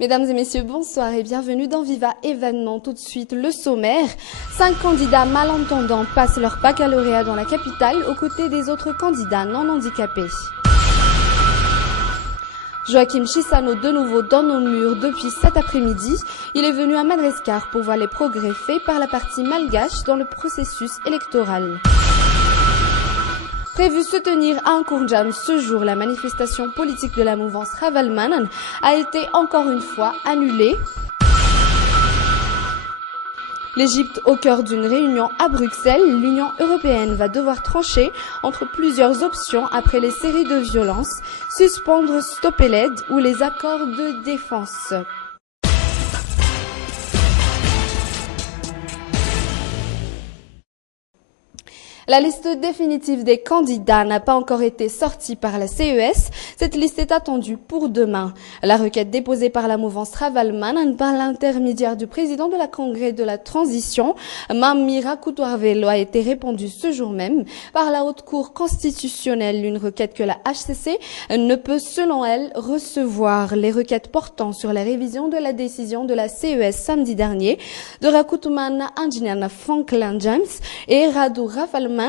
Mesdames et messieurs, bonsoir et bienvenue dans Viva Événement. Tout de suite, le sommaire. 5 candidats malentendants passent leur baccalauréat dans la capitale aux côtés des autres candidats non handicapés. Joachim Chissano de nouveau dans nos murs depuis cet après-midi. Il est venu à Madagascar pour voir les progrès faits par la partie malgache dans le processus électoral. Prévu se tenir à Nkourndjan ce jour, la manifestation politique de la mouvance Ravalmanan a été encore une fois annulée. L'Égypte au cœur d'une réunion à Bruxelles, l'Union européenne va devoir trancher entre plusieurs options après les séries de violences, suspendre stopper l'aide ou les accords de défense. La liste définitive des candidats n'a pas encore été sortie par la CES. Cette liste est attendue pour demain. La requête déposée par la mouvance Ravalmanan par l'intermédiaire du président de la Congrès de la Transition, Mammy Rakoutoarvelo, a été répondue ce jour même par la Haute Cour constitutionnelle. Une requête que la HCC ne peut, selon elle, recevoir. Les requêtes portant sur la révision de la décision de la CES samedi dernier de Rakoutoumana Anjinana Franklin James et Radu Ravalmanan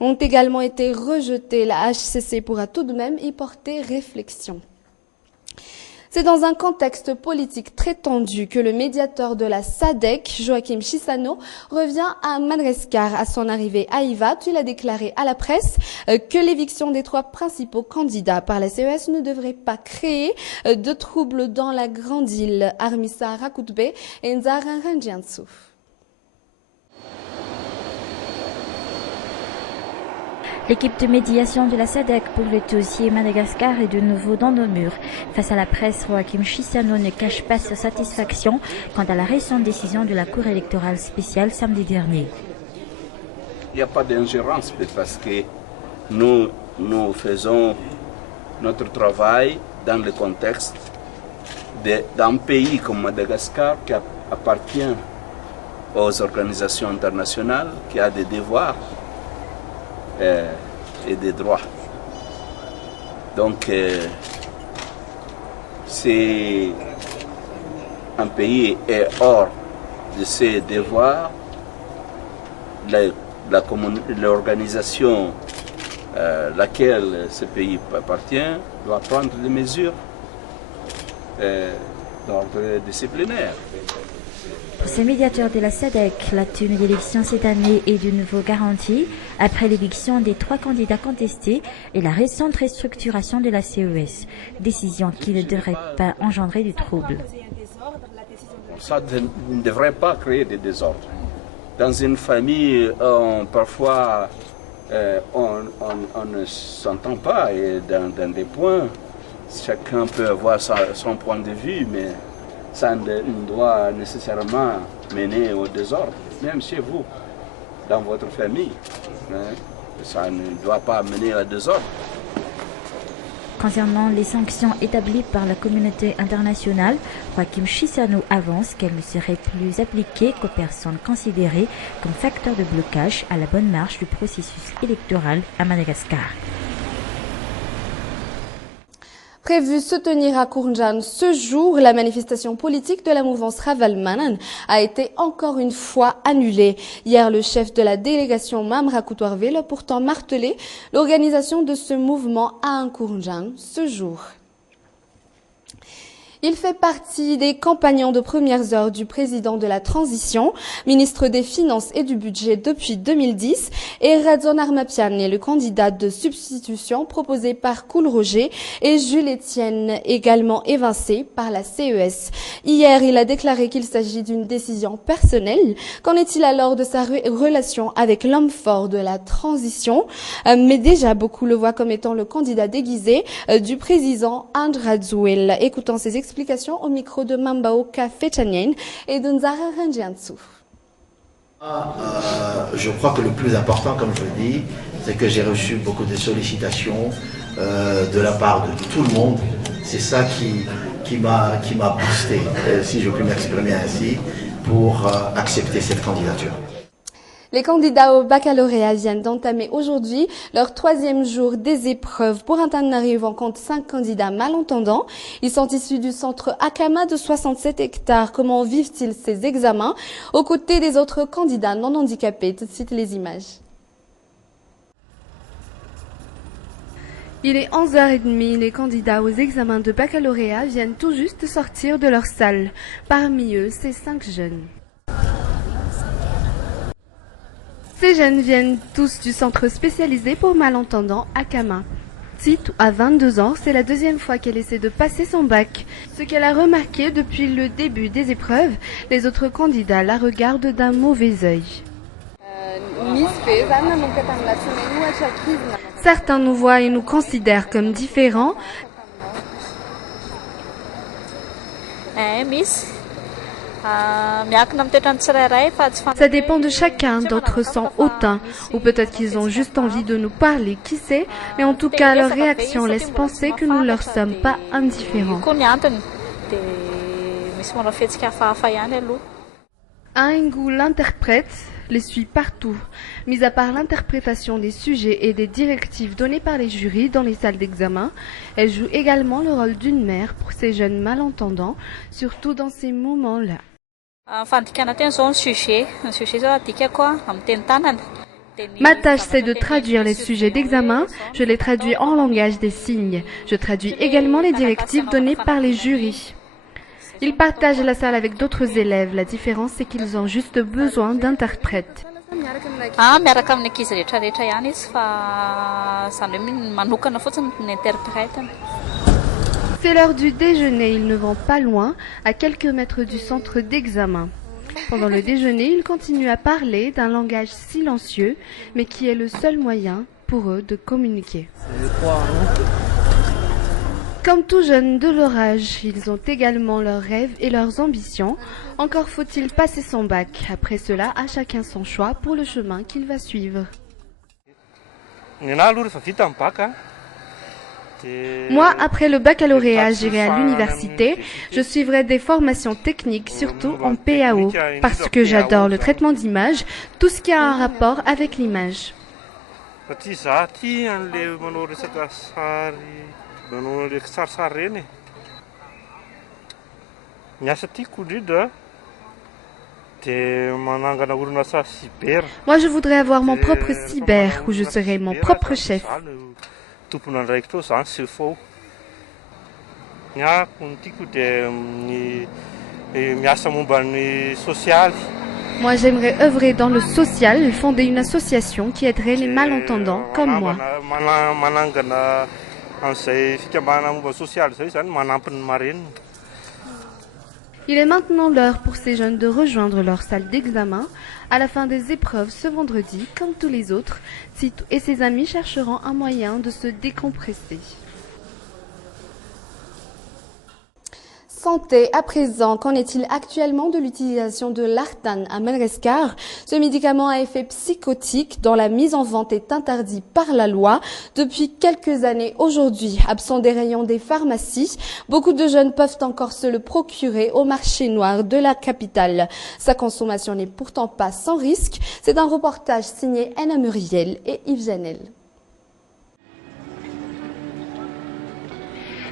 ont également été rejetés. La HCC pourra tout de même y porter réflexion. C'est dans un contexte politique très tendu que le médiateur de la SADC, Joachim Chissano, revient à Madagascar. À son arrivée à Ivat, il a déclaré à la presse que l'éviction des 3 principaux candidats par la CES ne devrait pas créer de troubles dans la grande île. Armisa Rakoutbe et Nzara Ranjiansou. L'équipe de médiation de la SADC pour le dossier Madagascar est de nouveau dans nos murs. Face à la presse, Joachim Chissano ne cache pas sa satisfaction quant à la récente décision de la Cour électorale spéciale samedi dernier. Il n'y a pas d'ingérence parce que nous faisons notre travail dans le contexte d'un pays comme Madagascar qui appartient aux organisations internationales, qui a des devoirs et des droits. Donc, si un pays est hors de ses devoirs, l'organisation laquelle ce pays appartient doit prendre des mesures d'ordre disciplinaire. Pour ces médiateurs de la SADC, la tenue d'élection cette année est de nouveau garantie après l'éviction des 3 candidats contestés et la récente restructuration de la CES, décision qui ne devrait pas engendrer du trouble. Ça ne devrait pas créer des désordres. Dans une famille, parfois, on ne s'entend pas et dans des points, chacun peut avoir son point de vue, mais ça ne doit nécessairement mener au désordre, même chez vous, dans votre famille. Ça ne doit pas mener au désordre. Concernant les sanctions établies par la communauté internationale, Joachim Chissano avance qu'elles ne seraient plus appliquées qu'aux personnes considérées comme facteurs de blocage à la bonne marche du processus électoral à Madagascar. Prévu se tenir à Nkourndjan ce jour, la manifestation politique de la mouvance Ravalmanan a été encore une fois annulée. Hier, le chef de la délégation Mammy Rakoutoarvelo a pourtant martelé l'organisation de ce mouvement à Nkourndjan ce jour. Il fait partie des compagnons de premières heures du président de la Transition, ministre des Finances et du Budget depuis 2010, et Radzon Armapian est le candidat de substitution proposé par Koul Roger et Jules Etienne, également évincé par la CES. Hier, il a déclaré qu'il s'agit d'une décision personnelle. Qu'en est-il alors de sa relation avec l'homme fort de la transition? Mais déjà, beaucoup le voient comme étant le candidat déguisé du président Andradzuel. Écoutons ses explications au micro de Mambaoka Fechanien et de Nzara Ranjiansou. Je crois que le plus important, comme je le dis, c'est que j'ai reçu beaucoup de sollicitations de la part de tout le monde. C'est ça qui m'a boosté, si je puis m'exprimer ainsi, pour accepter cette candidature. Les candidats au baccalauréat viennent d'entamer aujourd'hui leur 3e jour des épreuves. Pour Antananarivo, on compte 5 candidats malentendants. Ils sont issus du centre Akama de 67 hectares. Comment vivent-ils ces examens aux côtés des autres candidats non handicapés? Tout de suite les images. Il est 11h30, les candidats aux examens de baccalauréat viennent tout juste de sortir de leur salle. Parmi eux, ces 5 jeunes. Ces jeunes viennent tous du centre spécialisé pour malentendants Akama. Tite a 22 ans, c'est la 2e fois qu'elle essaie de passer son bac. Ce qu'elle a remarqué depuis le début des épreuves, les autres candidats la regardent d'un mauvais œil. Certains nous voient et nous considèrent comme différents. Ça dépend de chacun, d'autres sont hautains, ou peut-être qu'ils ont juste envie de nous parler, qui sait, mais en tout cas leur réaction laisse penser que nous ne leur sommes pas indifférents. Aingu, l'interprète, les suit partout. Mis à part l'interprétation des sujets et des directives données par les jurys dans les salles d'examen, elle joue également le rôle d'une mère pour ces jeunes malentendants, surtout dans ces moments-là. Ma tâche, c'est de traduire les sujets d'examen. Je les traduis en langage des signes. Je traduis également les directives données par les jurys. Ils partagent la salle avec d'autres élèves. La différence, c'est qu'ils ont juste besoin d'interprètes. C'est l'heure du déjeuner, ils ne vont pas loin, à quelques mètres du centre d'examen. Pendant le déjeuner, ils continuent à parler d'un langage silencieux, mais qui est le seul moyen pour eux de communiquer. Comme tout jeunes de leur âge, ils ont également leurs rêves et leurs ambitions. Encore faut-il passer son bac. Après cela, à chacun son choix pour le chemin qu'il va suivre. Moi, après le baccalauréat, j'irai à l'université. Je suivrai des formations techniques, surtout en PAO, parce que j'adore le traitement d'image, tout ce qui a un rapport avec l'image. Moi, je voudrais avoir mon propre cyber, où je serai mon propre chef. Moi, j'aimerais œuvrer dans le social et fonder une association qui aiderait les malentendants comme moi. Il est maintenant l'heure pour ces jeunes de rejoindre leur salle d'examen. À la fin des épreuves ce vendredi, comme tous les autres, Tito et ses amis chercheront un moyen de se décompresser. Santé, à présent, qu'en est-il actuellement de l'utilisation de l'Artan à Madagascar? Ce médicament à effet psychotique dont la mise en vente est interdite par la loi depuis quelques années aujourd'hui. Absent des rayons des pharmacies, beaucoup de jeunes peuvent encore se le procurer au marché noir de la capitale. Sa consommation n'est pourtant pas sans risque. C'est un reportage signé Anna Muriel et Yves Janel.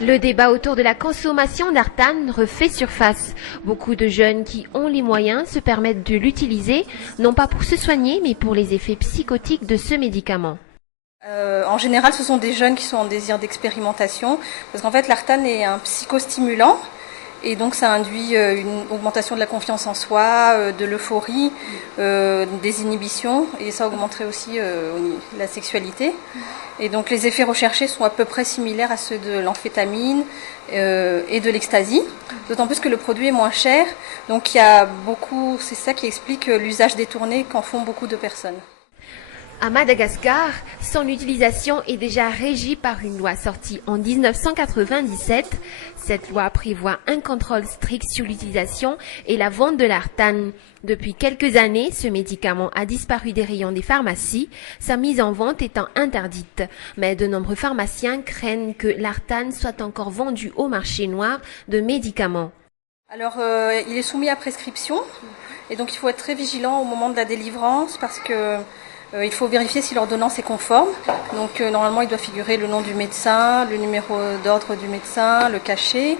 Le débat autour de la consommation d'Artan refait surface. Beaucoup de jeunes qui ont les moyens se permettent de l'utiliser, non pas pour se soigner, mais pour les effets psychotiques de ce médicament. En général, ce sont des jeunes qui sont en désir d'expérimentation, parce qu'en fait, l'Artan est un psychostimulant, et donc ça induit une augmentation de la confiance en soi, de l'euphorie, des inhibitions, et ça augmenterait aussi la sexualité. Et donc les effets recherchés sont à peu près similaires à ceux de l'amphétamine et de l'ecstasy, d'autant plus que le produit est moins cher. Donc il y a beaucoup, c'est ça qui explique l'usage détourné qu'en font beaucoup de personnes. À Madagascar, son utilisation est déjà régie par une loi sortie en 1997. Cette loi prévoit un contrôle strict sur l'utilisation et la vente de l'Artan. Depuis quelques années, ce médicament a disparu des rayons des pharmacies, sa mise en vente étant interdite. Mais de nombreux pharmaciens craignent que l'Artan soit encore vendu au marché noir de médicaments. Alors, il est soumis à prescription. Et donc il faut être très vigilant au moment de la délivrance parce que il faut vérifier si l'ordonnance est conforme. Donc normalement il doit figurer le nom du médecin, le numéro d'ordre du médecin, le cachet,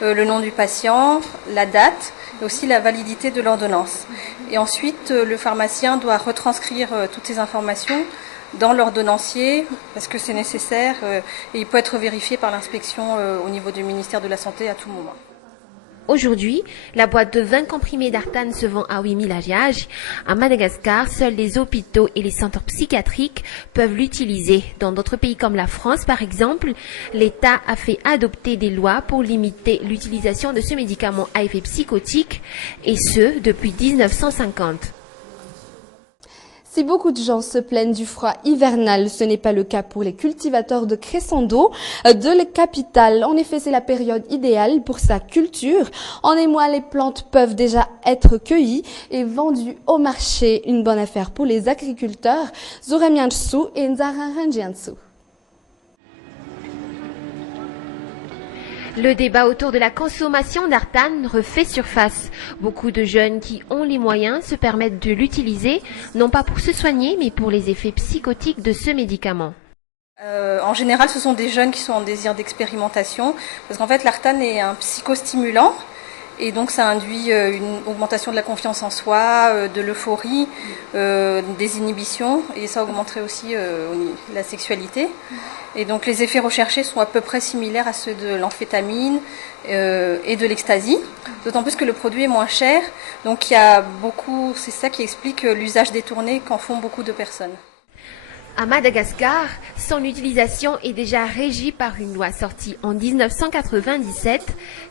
le nom du patient, la date et aussi la validité de l'ordonnance. Et ensuite le pharmacien doit retranscrire toutes ces informations dans l'ordonnancier parce que c'est nécessaire et il peut être vérifié par l'inspection au niveau du ministère de la Santé à tout moment. Aujourd'hui, la boîte de 20 comprimés d'Artane se vend à 8 000 AGH. À Madagascar, seuls les hôpitaux et les centres psychiatriques peuvent l'utiliser. Dans d'autres pays comme la France, par exemple, l'État a fait adopter des lois pour limiter l'utilisation de ce médicament à effet psychotique, et ce, depuis 1950. Si beaucoup de gens se plaignent du froid hivernal, ce n'est pas le cas pour les cultivateurs de crescendo de la capitale. En effet, c'est la période idéale pour sa culture. En émoi, les plantes peuvent déjà être cueillies et vendues au marché. Une bonne affaire pour les agriculteurs. Zoramiansu et Nzararanjiansu. Le débat autour de la consommation d'Artane refait surface. Beaucoup de jeunes qui ont les moyens se permettent de l'utiliser, non pas pour se soigner, mais pour les effets psychotiques de ce médicament. En général, ce sont des jeunes qui sont en désir d'expérimentation, parce qu'en fait, l'Artane est un psychostimulant, et donc ça induit une augmentation de la confiance en soi, de l'euphorie, des inhibitions, et ça augmenterait aussi la sexualité. Et donc les effets recherchés sont à peu près similaires à ceux de l'amphétamine et de l'ecstasy, d'autant plus que le produit est moins cher. Donc il y a beaucoup, c'est ça qui explique l'usage détourné qu'en font beaucoup de personnes. À Madagascar, son utilisation est déjà régie par une loi sortie en 1997.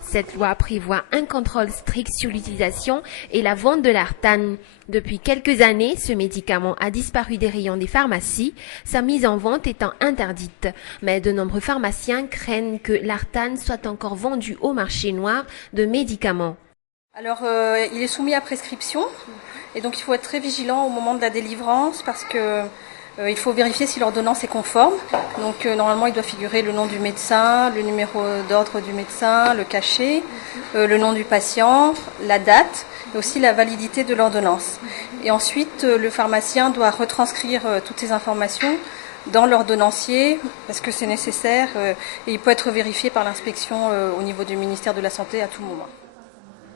Cette loi prévoit un contrôle strict sur l'utilisation et la vente de l'Artane. Depuis quelques années, ce médicament a disparu des rayons des pharmacies, sa mise en vente étant interdite. Mais de nombreux pharmaciens craignent que l'Artane soit encore vendu au marché noir de médicaments. Alors, il est soumis à prescription et donc il faut être très vigilant au moment de la délivrance parce que il faut vérifier si l'ordonnance est conforme. Donc normalement il doit figurer le nom du médecin, le numéro d'ordre du médecin, le cachet, le nom du patient, la date et aussi la validité de l'ordonnance. Et ensuite le pharmacien doit retranscrire toutes ces informations dans l'ordonnancier parce que c'est nécessaire et il peut être vérifié par l'inspection au niveau du ministère de la Santé à tout moment.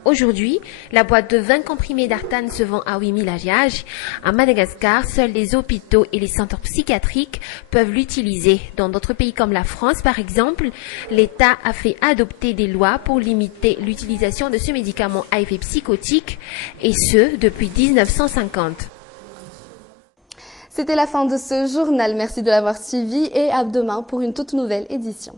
Aujourd'hui, la boîte de 20 comprimés d'Artane se vend à 8 000 AGH. À Madagascar, seuls les hôpitaux et les centres psychiatriques peuvent l'utiliser. Dans d'autres pays comme la France, par exemple, l'État a fait adopter des lois pour limiter l'utilisation de ce médicament à effet psychotique, et ce, depuis 1950. C'était la fin de ce journal. Merci de l'avoir suivi et à demain pour une toute nouvelle édition.